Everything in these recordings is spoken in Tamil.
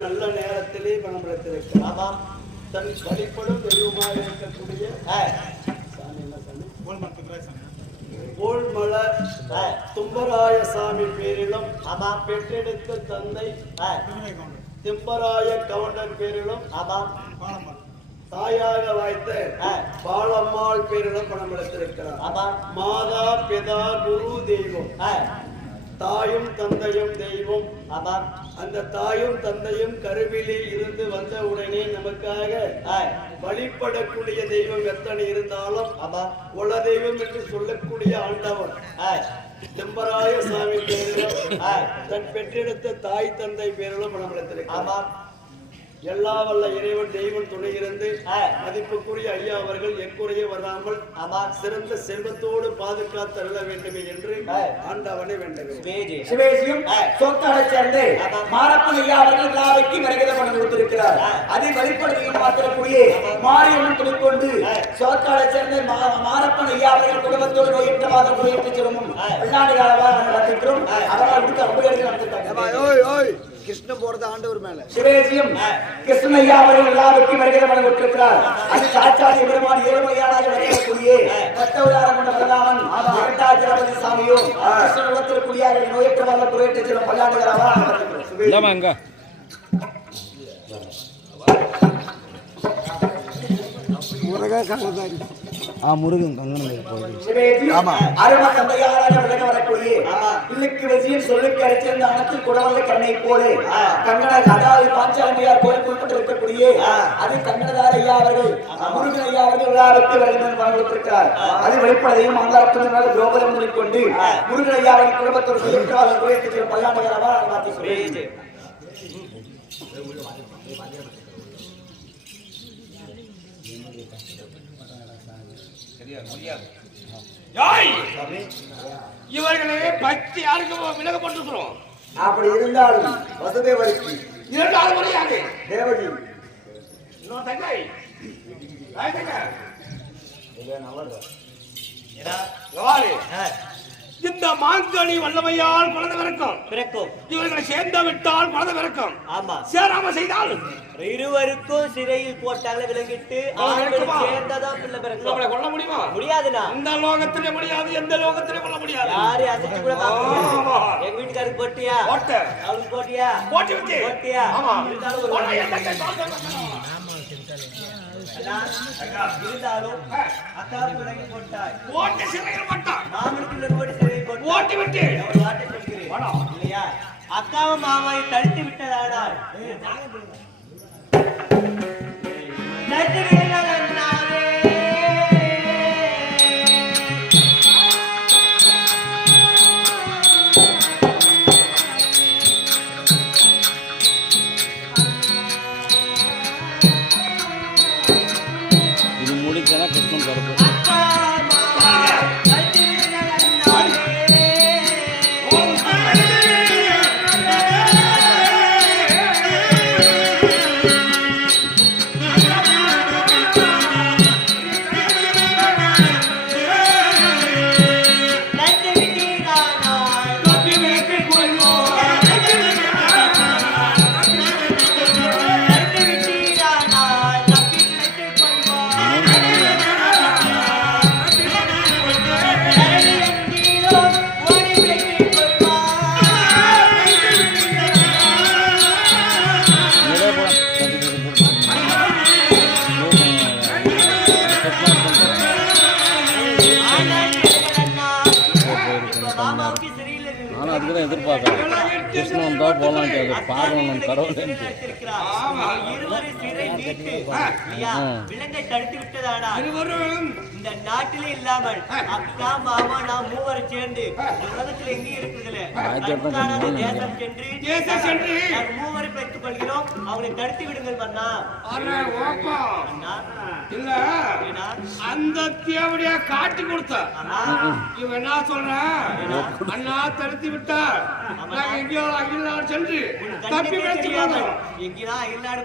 நல்ல நேரத்திலே பணம் தன் வழிபடும் தெய்வமாக இருக்கக்கூடிய சாமி என்ன சாமி கோல்மல தும்பராய சாமி பேரிலும் பெற்றெடுத்த தந்தை திம்பராய கவுண்டர் பேரிலும் தாயாக வாய்த்த பாலம்மாள் பேரிலும் பணம் எடுத்திருக்கிறார். மாதா பிதா குரு தெய்வம், தாயும் தந்தையும் தெய்வம். அந்த தாயும் தந்தையும் கருவிலே இருந்து வந்த உடனே நமக்காக வழிபடக்கூடிய தெய்வம் எத்தனை இருந்தாலும் குல தெய்வம் என்று சொல்லக்கூடிய ஆண்டவர் திம்பராய சாமி பேரிலும் தன் பெற்றெடுத்த தாய் தந்தை பேரிலும் பணம் எடுத்திருக்கிறார். எல்லா வல்ல இறைவன் தெய்வம் துணை இருந்து மதிப்புக்குரிய ஐயா அவர்கள் எக்குறைய வராமல் சிறந்த செல்வத்தோடு பாதுகாத்து அருள வேண்டுமே என்று ஆண்டவனை வேண்டுகிறேன். சிவேசியும் சொத்தாரை சேர்ந்து மாரப்பன் ஐயா அவர்கள் விழாவைக்கு மரியாதை பண்ண கொடுத்திருக்கிறார். அதை வழிபடுகையில் மாத்திரக்கூடிய மாரியம்மன் துணை கொண்டு சொத்தாரை சேர்ந்த மாரப்பன் ஐயா அவர்கள் குடும்பத்தோடு நோயற்ற மாதம் நோயற்ற சிரமம் வெளிநாடு காலவாக அவரால் கொடுத்து அம்புகளுக்கு நடத்திருக்காங்க. கிருஷ்ணன் போறது ஆண்டவர் மேல சிவேசியம் கிருஷ்ணன் ஐயா அவர்கள் விழாவுக்கு மரியாதை பண்ண கொடுத்திருக்கிறார். அது சாட்சாதி பெருமான் ஏழுமையானாக வரக்கூடிய கத்தவதாரம் கொண்ட பிரதாமன் வெங்கடாச்சலபதி சாமியும் கிருஷ்ணன் உலகத்தில் குடியாக நோயற்ற வல்ல குறையற்ற சில பல்லாண்டுகளாக முருகன் சொல்லுக்கு அடிச்சிருந்த அனைத்து குடவல்ல கண்ணை போல கங்கண அதாவது பாஞ்சாலமையார் கோயில் குறிப்பிட்டிருக்கக்கூடிய அது கங்கணதார ஐயா அவர்கள் முருகன் ஐயா அவர்கள் விழாவுக்கு வருகின்ற கொடுத்திருக்கிறார். அது வெளிப்படையும் அங்காரத்தினர் கோபுரம் கொண்டு முருகன் ஐயா அவர்கள் குடும்பத்தோடு சொல்லிட்டு பல்லாண்டுகளாக மாற்றி இவர்களே பக்தி யாருக்கு விலகப்பட்டிருக்கிறோம். அப்படி இருந்தாலும் வசுதேவருக்கு இரண்டாவது முறையாக தேவகி இன்னும் தங்கை இந்த மாங்கனி வல்லமையால் குழந்தை பிறக்கும். இவர்களை சேர்ந்து விட்டால் குழந்தை பிறக்கும். சேராம செய்தால் இருவருக்கும் சிறையில் போட்டால விலங்கிட்டு சேர்ந்ததான் பிள்ளை பிறக்கும். நம்மளை கொல்ல முடியுமா? முடியாதுண்ணா. இந்த லோகத்திலே முடியாது, எந்த லோகத்திலே கொல்ல முடியாது. யாரு அசைச்சு கூட எங்க வீட்டுக்காருக்கு போட்டியா? அவளுக்கு போட்டியா? போட்டியா? இருந்தாலும் அக்காவுக்கு விலங்கி போட்டாய், மாமனுக்கு போட்டு விட்டு இல்லையா? அக்காவும் மாமாவை தடுத்து விட்டதானால் கிருஷ்ணன் தான் போலாம் பார்க்கணும் கடவுள் விலங்கை தடுத்து விட்டதானா இந்த நாட்டிலே இல்லாமல் அக்கா மாமா நான் மூவரை சேர்ந்து உலகத்தில் எங்கே இருக்கிறது தேசம் சென்று மூவரை பெற்றுக் கொள்கிறோம். அவங்களை தடுத்து விடுங்கள் பண்ணா. இல்ல அந்த தேவடியா காட்டி கொடுத்த இவன் என்ன சொல்றான்? அண்ணா தடுத்து விட்டார், எங்கேயோ அகில்நாடு சென்று தப்பி பேசிக்கொண்டு எங்கேயா அகில்நாடு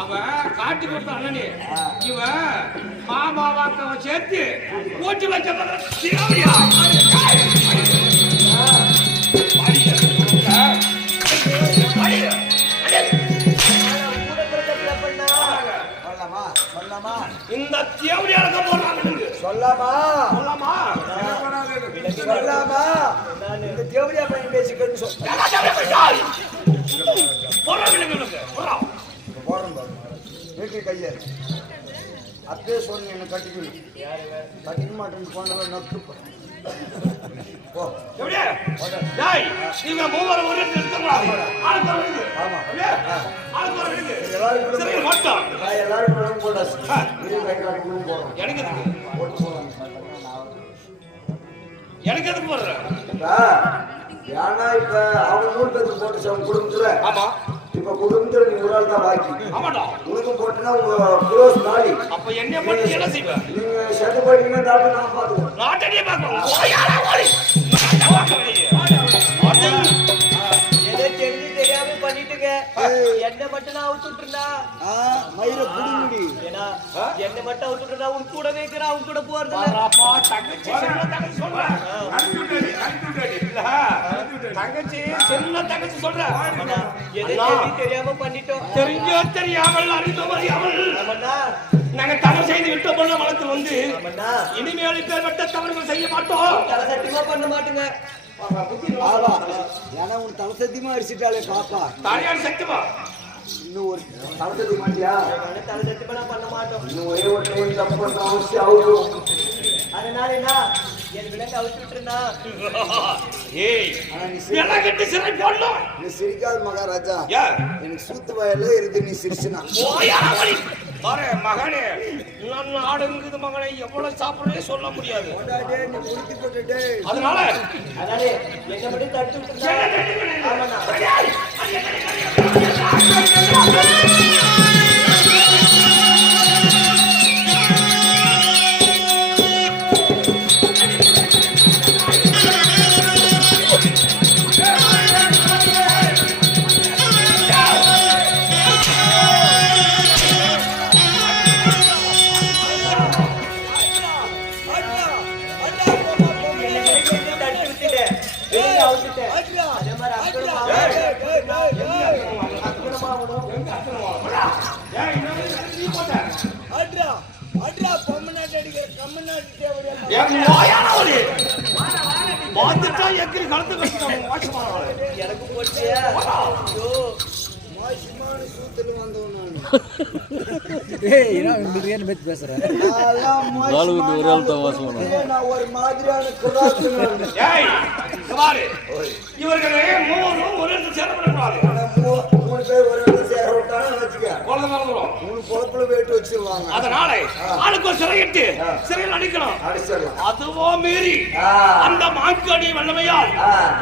அவன் காட்டி கொடுத்த அண்ணனே இவன் மாமாவாக்க சேர்த்து ஓட்டி வச்ச இந்த தேவடியாளுக்கு போடுறாங்க. சொல்லாமா சொல்லாமா சொல்லாமா இந்த தேவடியா பையன் பேசிக்கன்னு சொல்ல வீட்டு கையா அப்பயே சொன்ன என்ன கட்டிக்கணும் கட்டிக்க மாட்டேன்னு போனவன் நட்டு போ நீங்க மூவரும் ஒரே நிறுத்தக்கூடாது. ஆமா எல்லாரும் மட்டும் எல்லாரும் போட்டாச்சு கை காட்டுன்னு போறோம் எனக்கு போட்டு போறோம் எனக்கு எதுக்கு போடுற? ஏன்னா இப்ப அவங்க 3 பேருக்கு போட்டுச்சு அவங்க குடும்பத்துல. ஆமா இப்ப குடும்பத்துல நீ ஒரு ஆள் தான் பாக்கி. ஆமாடா உனக்கும் போட்டுனா உங்க க்ளோஸ் காலி. அப்ப என்ன பண்ணி என்ன செய்வ? நீங்க ஷர்ட் போட்டீங்கன்னா டாக்டர் நான் பாத்துக்கிறேன். நாட்டடியே பாக்கணும். ஓயாரா ஓடி. ஏதோ தெரிஞ்சு தெரியாம பண்ணிட்டுங்க. என்ன மட்டும் நான் அவுத்துட்டுனா மயிர புடிங்கடி. ஏன்னா என்ன மட்டும் அவுத்துட்டுனா உன் கூட வைக்கிறா உன் கூட போறது இல்ல. பாப்பா தங்கச்சி சின்ன தங்கச்சி சொல்ற. தங்கச்சி சின்ன தங்கச்சி சொல்ற. எதை தெரிஞ்சு தெரியாம பண்ணிட்டோம். தெரிஞ்சோ தெரியாமல் அறிந்தோ அறியாமல் ஆமாண்ணா நாங்க தவறு செய்து விட்டோம் வளர்த்து வந்து ஆமாண்ணா இனிமேல் இப்பேற்பட்ட தவறுகள் செய்ய மாட்டோம். தலை சத்தியமா பண்ண மாட்டோங்க. ஏன்னா உன் தலை சத்தியமா அடிச்சுட்டாலே பாப்பா. தாயார் சத்தியமா இன்னும் ஒரு தலை சத்தியம் மாட்டியா? தலை சத்தியமா நான் பண்ண மாட்டோம். இன்னும் ஒரே ஒரு டைம் தப்பு பண்ண அவசியம் ஆகும். அதனால என்ன என் விலங்கு அவுத்து விட்டுருந்தா ஏய் விலங்கிட்டு சிறை போடணும். நீ சிரிக்காத மகாராஜா. ஏன் எனக்கு சூத்து வயல்ல இருந்து நீ சிரிச்சுனா பாரு மகனே நான் நாடுங்குது மகனை எவ்வளவு சாப்பிடவே சொல்ல முடியாது. நீ குளித்து போட்டுட்டே அதனால என்ன மட்டும் தடுத்து விட்டுருந்தா ஆமாண்ணா எனக்கு போட்டியா ஒரு மாதிரியான குராத்து இவர்களே மூவரும் ஒரு சேரப்படக்கூடாது. 3 பேர் ஒரு இடத்துல சேர விட்டாலும் வச்சுக்க குழந்தை மறந்துடும். 3 பொழப்புல போயிட்டு வச்சிருவாங்க. அதனால ஆளுக்கு ஒரு சிறையிட்டு சிறையில் அடிக்கணும். அடிச்சிடலாம். அதுவோ மீறி அந்த மான்கடி வல்லமையால்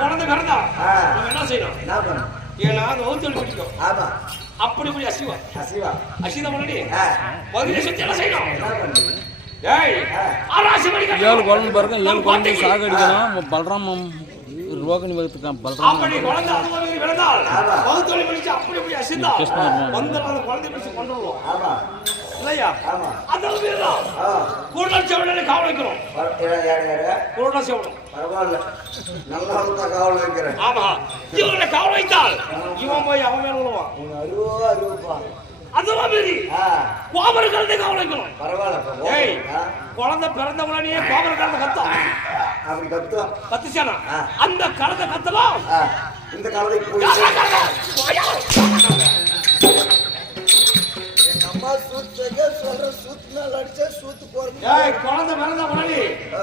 குழந்தை பிறந்தா நம்ம என்ன செய்யணும்? என்ன பண்ண? ஏன்னா அது ஓத்தொழி பிடிக்கும். ஆமா அப்படி இப்படி அசிவா அசிவா அசிதா பண்ணி பதிலே சுத்தி என்ன செய்யணும்? என்ன பண்ணு? ஏய் ஆராசி மணிக்கு 7 குழந்தை பாருங்க 7 குழந்தை சாகடிக்கணும். பல்ராம் ரோகிணி வகுத்துக்கான் பல்ராம் அப்படி குழந்தை அதுவோ மீறி விழுந்தால் ஓத்தொழி பிடிச்சு அப்படி இப்படி அசிதா வந்து அந்த குழந்தை பிடிச்சு கொண்டுருவோம். ஆமா இல்லையா? ஆமா அதாவது மீறலாம் கூடுதல் செவடனை காவல் வைக்கிறோம். கூடுதல் செவடம் பரவாயில்ல நல்லா காவல் வைக்கிறேன். ஆமா இவங்களை காவல் வைத்தால் இவன் போய் அவன் மேல விழுவான். அருவா அதுவா மீறி கோபுர கழுதை காவல் வைக்கணும். பரவாயில்ல. ஏய் குழந்தை பிறந்த உடனே கோபுர கழுதை கத்தம் அப்படி கத்துலாம். கத்துச்சானா அந்த கழுதை கத்தலாம். இந்த காலத்துக்கு போய் எங்க அம்மா சூத்து சொல்ற சூத்து நாள் அடிச்சா சூத்து போறது. ஏய் குழந்தை பிறந்த உடனே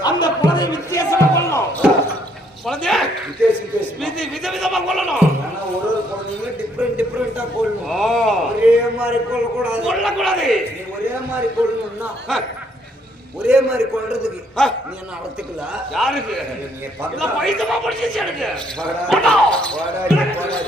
அந்த குழந்தை வித்தியாசமா கொள்ளணும். குழந்தை விதவிதமா கொள்ளணும். ஆனா ஒரு குழந்தைங்க டிஃபரெண்டா கொள்ளணும். ஒரே மாதிரி கொள்ளக்கூடாது. கொள்ளக்கூடாது. நீ ஒரே மாதிரி கொள்ளணும்னா ஒரே மாதிரி கொள்றதுக்கு நீ என்ன அடத்துக்கல யாருக்கு இல்ல பைத்தியமா படிச்சு எனக்கு போடா போடா போடா